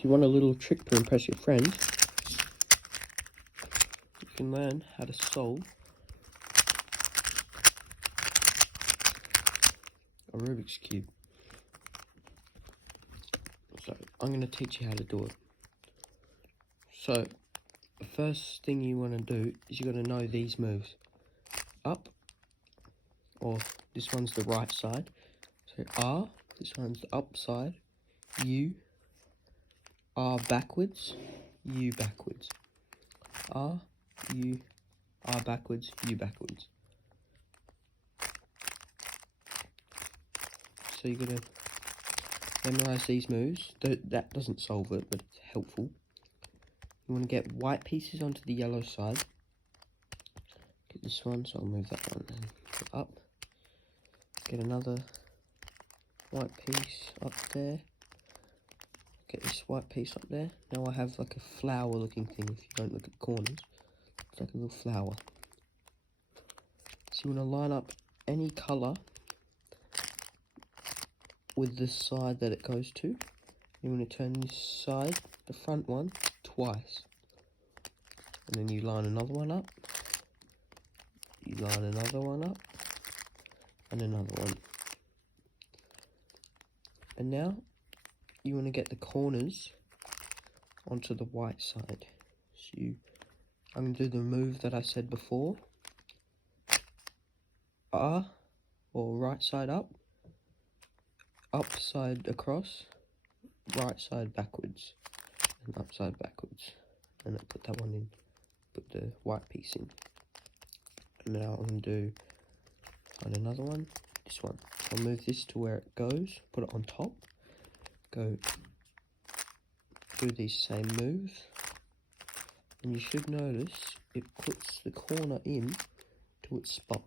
if you want a little trick to impress your friends, you can learn how to solve a Rubik's Cube. So I'm going to teach you how to do it. So the first thing you want to do is you got to know these moves. Up, or this one's the right side. So R, this one's the up side. U, R backwards, U backwards. R, U, R backwards, U backwards. So you're going to memorize these moves. That doesn't solve it, but it's helpful. You want to get white pieces onto the yellow side. Get this one, so I'll move that one and up. Get another white piece up there. Get this white piece up there. Now I have like a flower looking thing. If you don't look at the corners, it's like a little flower. So you want to line up any colour with the side that it goes to. You want to turn this side, the front one, twice. And then you line another one up. You line another one up. And another one. And now you want to get the corners onto the white side. So I'm going to do the move that I said before. R, or right side up. Up side across. Right side backwards. And up side backwards. And I put that one in. Put the white piece in. And now I'm going to find another one. This one. So I'll move this to where it goes. Put it on top. Go do these same moves, and you should notice it puts the corner in to its spot,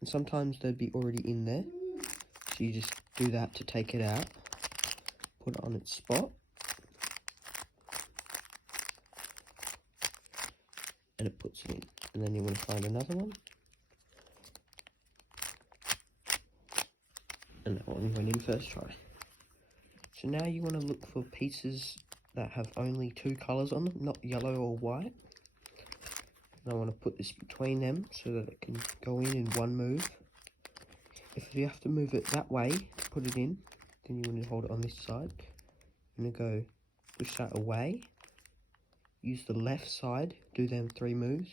and sometimes they'd be already in there, so you just do that to take it out, put it on its spot, and it puts it in. And then you want to find another one, and that one went in first try. So now you want to look for pieces that have only two colours on them, not yellow or white. And I want to put this between them so that it can go in one move. If you have to move it that way to put it in, then you want to hold it on this side. You're going to go push that away. Use the left side, do them 3 moves.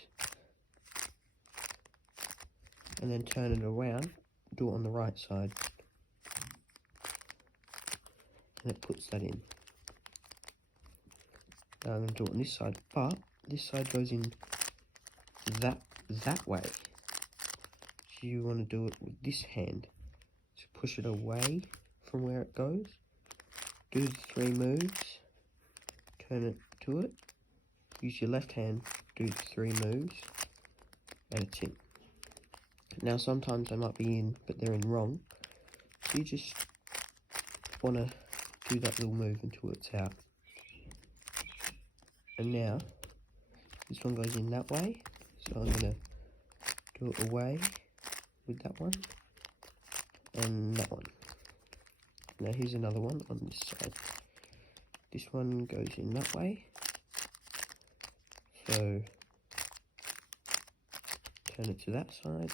And then turn it around, do it on the right side. And it puts that in. Now I'm going to do it on this side, but this side goes in that way. So you want to do it with this hand. So push it away from where it goes. Do the 3 moves. Turn it to it. Use your left hand. Do the 3 moves. And it's in. Now sometimes they might be in, but they're in wrong. So you just want to do that little move until it's out. And now this one goes in that way, so I'm going to do it away with that one and that one. Now here's another one on this side. This one goes in that way, so turn it to that side,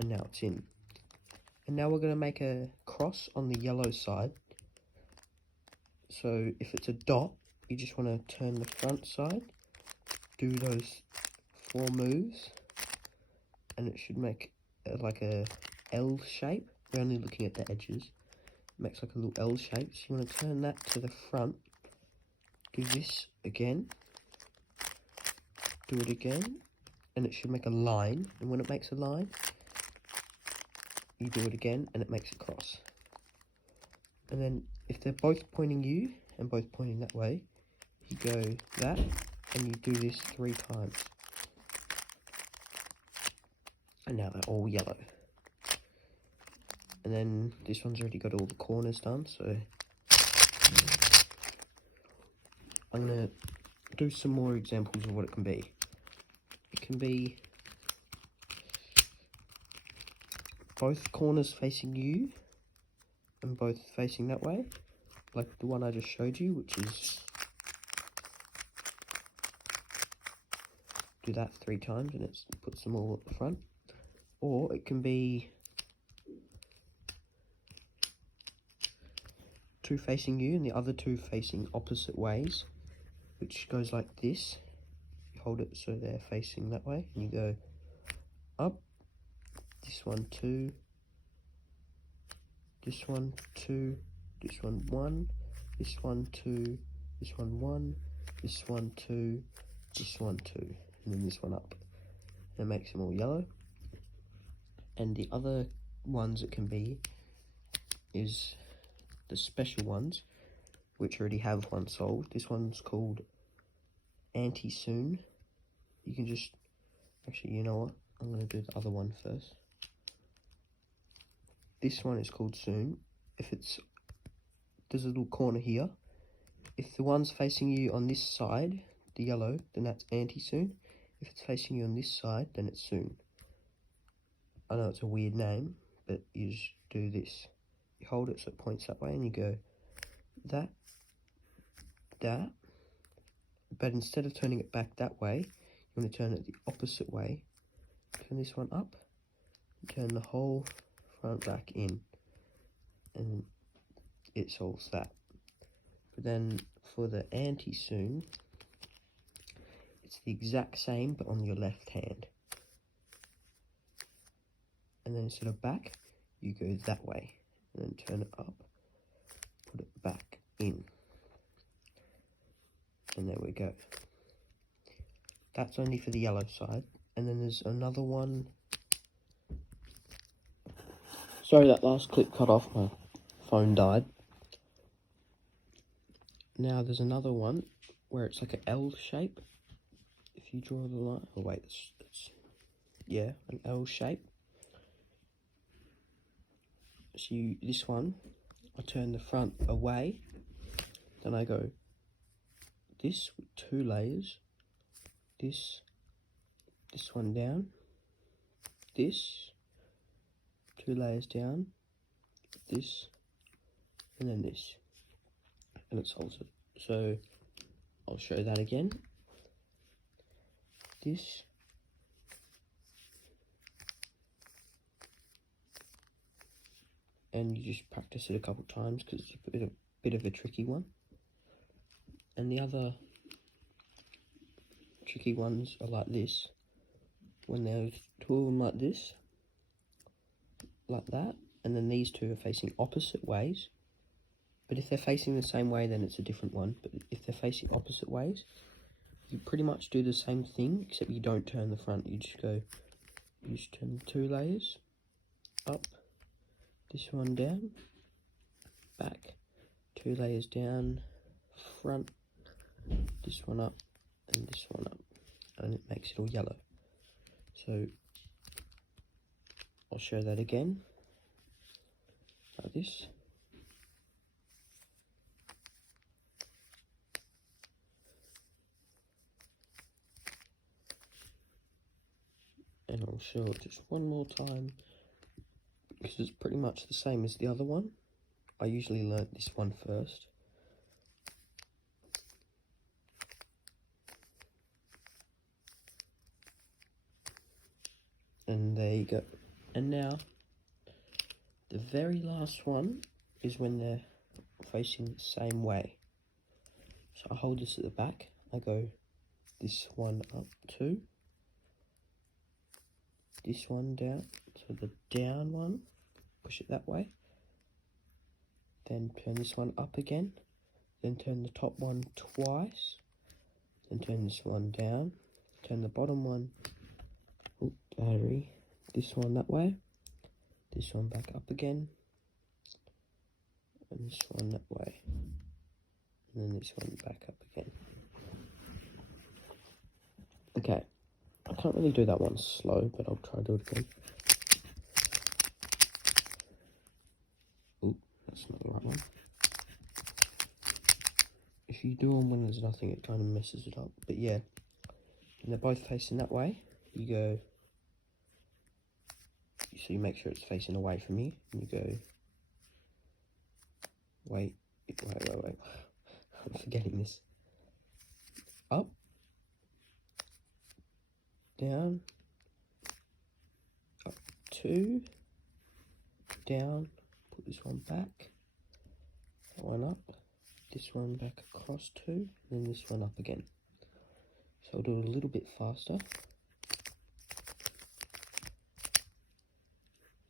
and now it's in. And now we're going to make a cross on the yellow side. So if it's a dot, you just want to turn the front side, do those 4 moves, and it should make like a L shape. We're only looking at the edges. It makes like a little L shape. So you want to turn that to the front, do this again, do it again, and it should make a line. And when it makes a line, you do it again and it makes a cross. And then if they're both pointing you and both pointing that way, you go that and you do this 3 times. And now they're all yellow. And then this one's already got all the corners done, so I'm going to do some more examples of what it can be. It can be both corners facing you and both facing that way, like the one I just showed you, which is do that 3 times and it puts them all at the front. Or it can be 2 facing you and the other 2 facing opposite ways, which goes like this. You hold it so they're facing that way, and you go up, this one 2, this one 2, this one 1, this one 2, this one 1, this one 2, this one 2, and then this one up. And it makes them all yellow. And the other ones it can be is the special ones, which already have one solved. This one's called anti-soon. You can just, actually, you know what? I'm going to do the other one first. This one is called soon. If it's, there's a little corner here. If the one's facing you on this side, the yellow, then that's anti-soon. If it's facing you on this side, then it's soon. I know it's a weird name, but you just do this. You hold it so it points that way, and you go that, that. But instead of turning it back that way, you want to turn it the opposite way. Turn this one up, turn the whole front back in, and it solves that. But then for the anti-soon, it's the exact same, but on your left hand. And then instead of back, you go that way, and then turn it up, put it back in. And there we go. That's only for the yellow side. And then there's another one. Sorry, that last clip cut off, my phone died. Now there's another one where it's like an L shape. If you draw the line, oh wait, yeah, an L shape. So this one, I turn the front away, then I go this with 2 layers, this one down, this, 2 layers down, this, and then this, and it solves it. So I'll show that again. This, and you just practice it a couple times because it's a bit of a tricky one. And the other tricky ones are like this. When there's 2 of them like this, like that, and then these 2 are facing opposite ways. But if they're facing the same way, then it's a different one. But if they're facing opposite ways, you pretty much do the same thing, except you don't turn the front. You just go, you just turn 2 layers, up, this one down, back, 2 layers down, front, this one up, and this one up, and it makes it all yellow. So I'll show that again, like this. And I'll show it just one more time, because it's pretty much the same as the other one. I usually learnt this one first. And there you go. And now, the very last one is when they're facing the same way. So I hold this at the back, I go this one up 2, this one down, so the down one, push it that way, then turn this one up again, then turn the top one twice, then turn this one down, turn the bottom one, battery, this one that way, this one back up again, and this one that way, and then this one back up again. Okay, I can't really do that one slow, but I'll try to do it again. Ooh, that's not the right one. If you do them when there's nothing, it kind of messes it up. But yeah, and they're both facing that way. You go, so you make sure it's facing away from you, and you go, wait, wait. I'm forgetting this. Up, down, up 2, down, put this one back, that one up, this one back across 2, then this one up again. So I'll do it a little bit faster.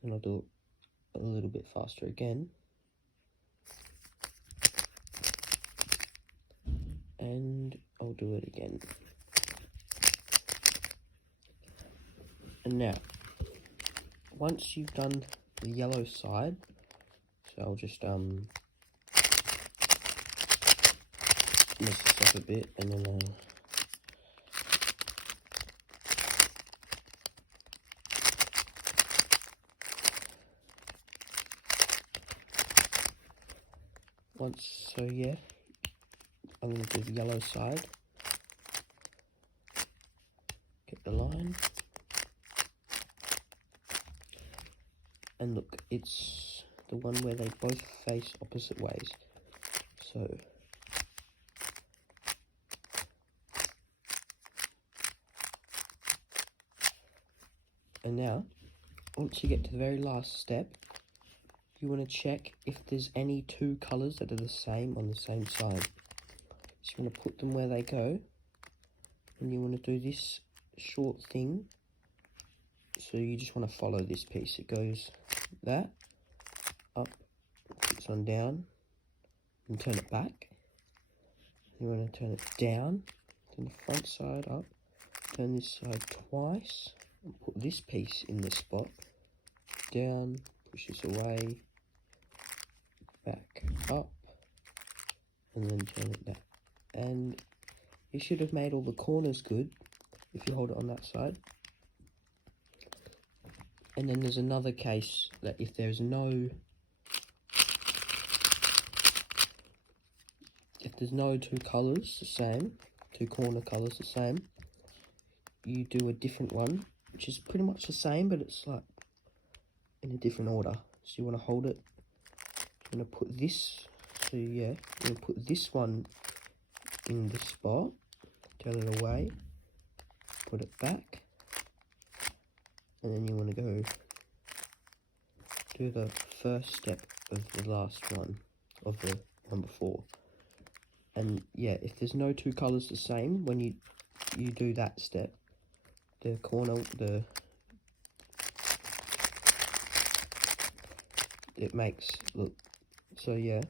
And I'll do it a little bit faster again. And I'll do it again. And now, once you've done the yellow side, so I'll just mess this up a bit, and then yeah, I'm going to do the yellow side, get the line, and look, it's the one where they both face opposite ways, so and now, once you get to the very last step, you want to check if there's any 2 colours that are the same on the same side. So you want to put them where they go, and you want to do this short thing. So you just want to follow this piece. It goes that, up, puts on down, and turn it back. You want to turn it down, turn the front side up, turn this side twice, and put this piece in this spot, down, push this away, back up, and then turn it down. And you should have made all the corners good if you hold it on that side. And then there's another case that if there's no 2 colours the same, 2 corner colours the same, you do a different one, which is pretty much the same, but it's like in a different order. So you want to hold it, you want to put this, so yeah, you want to put this one in this spot, turn it away, put it back, and then you want to go do the first step of the last one, of the one before. And yeah, if there's no 2 colours the same, when you do that step, the corner, it makes, look, so yeah,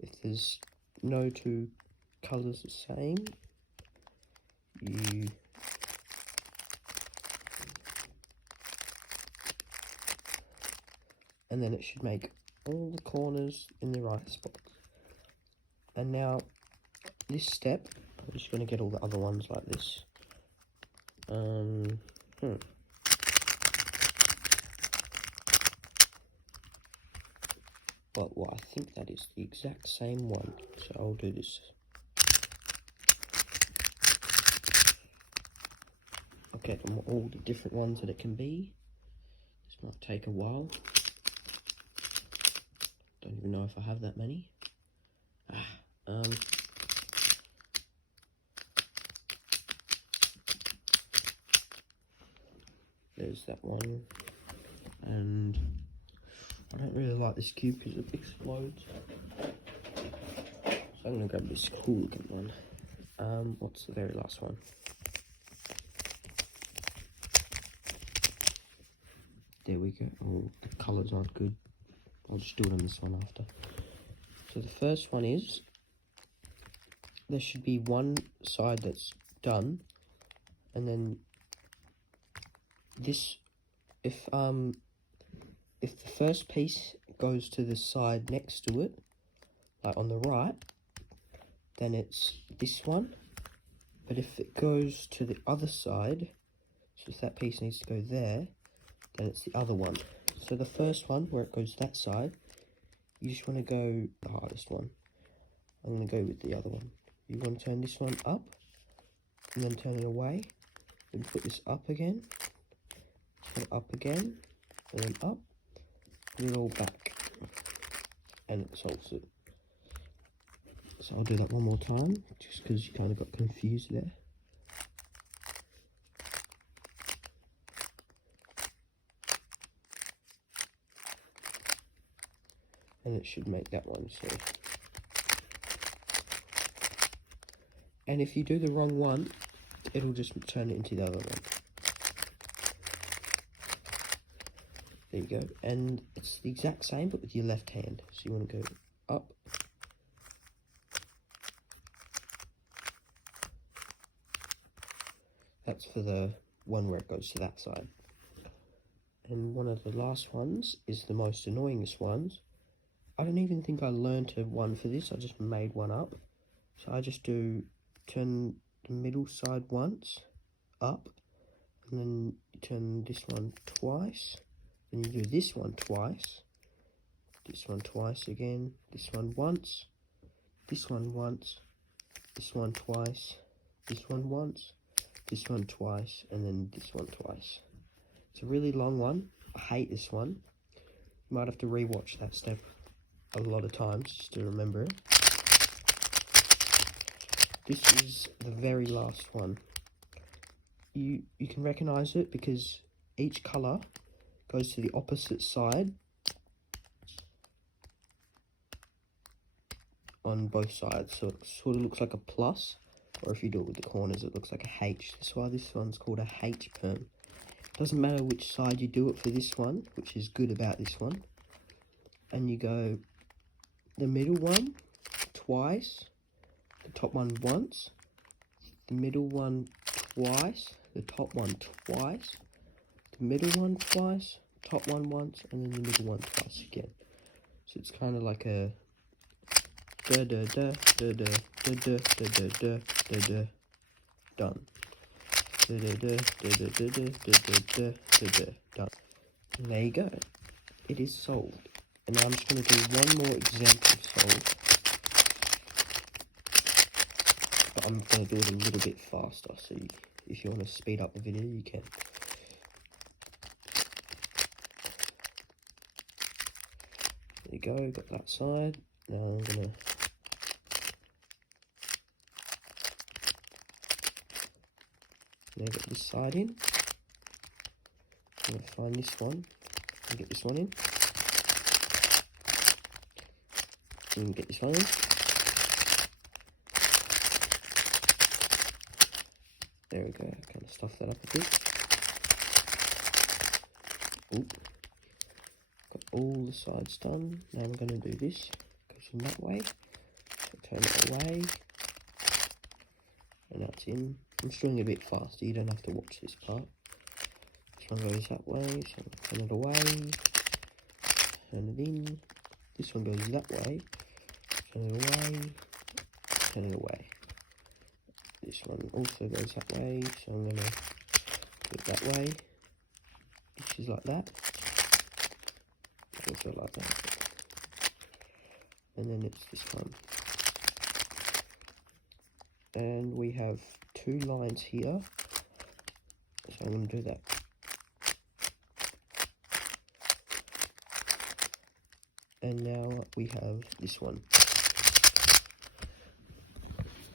if there's no 2 colours the same, and then it should make all the corners in the right spot. And now, this step, I'm just going to get all the other ones like this. But well, I think that is the exact same one, so I'll do this. I'll get them all the different ones that it can be. This might take a while. Don't even know if I have that many. There's that one, and I don't really like this cube because it explodes, so I'm going to grab this cool looking one. What's the very last one? There we go. Oh, the colours aren't good. I'll just do it on this one after. So the first one is, there should be one side that's done, and then this, if the first piece goes to the side next to it, like on the right, then it's this one. But if it goes to the other side, so if that piece needs to go there, then it's the other one. So the first one, where it goes that side, you just want to go the hardest one. I'm going to go with the other one. You want to turn this one up, and then turn it away, then put this up again, turn it up again, and then up, put it all back, and it solves it. So I'll do that one more time, just because you kind of got confused there. And it should make that one, so. And if you do the wrong one, it'll just turn it into the other one. There you go. And it's the exact same, but with your left hand. So you want to go up. That's for the one where it goes to that side. And one of the last ones is the most annoyingest ones. I don't even think I learned one for this. I just made one up. So I just do turn the middle side once up, and then you turn this one twice, then you do this one twice, this one twice again, this one once, this one once, this one twice, this one once, this one twice, and then this one twice. It's a really long one. I hate this one. You might have to rewatch that step a lot of times just to remember it. This is the very last one. You can recognize it because each color goes to the opposite side on both sides, so it sort of looks like a plus, or if you do it with the corners it looks like a H. That's why this one's called a H perm. Doesn't matter which side you do it for this one, which is good about this one. And you go the middle one twice, the top one once, the middle one twice, the top one twice, the middle one twice, top one once, and then the middle one twice again. So it's kind of like a da da da da da da da da da da da, done. Da da da da da da da da da da, done. And there you go. It is solved. And now I'm just going to do one more example solve. But I'm going to do it a little bit faster, so if you want to speed up the video, you can. There you go, got that side. Now I'm going to get this side in. I'm going to find this one and get this one in. And get this one in. There we go, kind of stuff that up a bit. Oop. Got all the sides done. Now I'm going to do this. Goes in that way. So turn it away. And that's in. I'm just doing it a bit faster, you don't have to watch this part. This one goes that way, so turn it away. Turn it in. This one goes that way. Turn it away. Turn it away. This one also goes that way, so I'm going to do it that way. This is like that. Also like that. And then it's this one. And we have two lines here. So I'm going to do that. And now we have this one.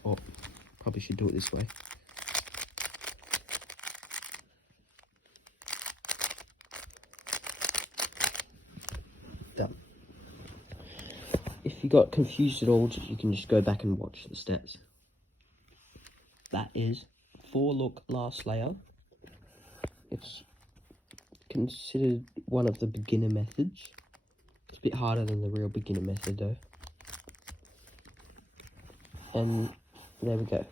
Oh, probably should do it this way. Done. If you got confused at all, you can just go back and watch the steps. That is for look last layer. It's considered one of the beginner methods. It's a bit harder than the real beginner method though. And there we go.